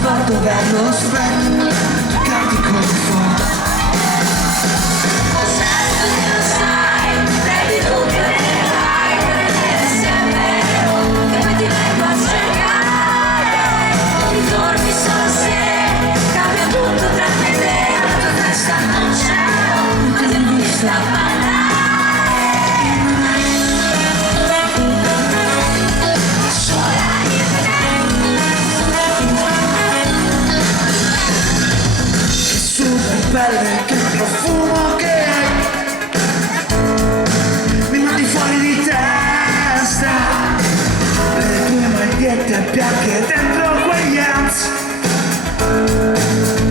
trasporto per lo specchio, toccarti come fuoco. Certo che lo sai, devi tutti vedrai, perché se è vero, che poi ti vengo a cercare. Ritorni solo se cambia tutto tranne te, la tua testa non c'è, ma ti ho vista parlare. Pelle, che profumo che hai, mi mandi fuori di testa, le tue magliette bianche dentro quegli anzi,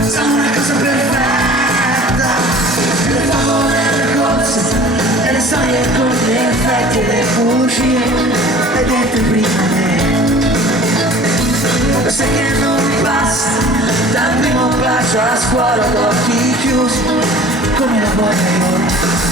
sono una cosa perfetta, le favole, le corse, e le storie con gli effetti e le bugie, le dette prima me. Lo sai che non mi basta, dal primo bacio a scuola ad occhi chiusi, come la buona io.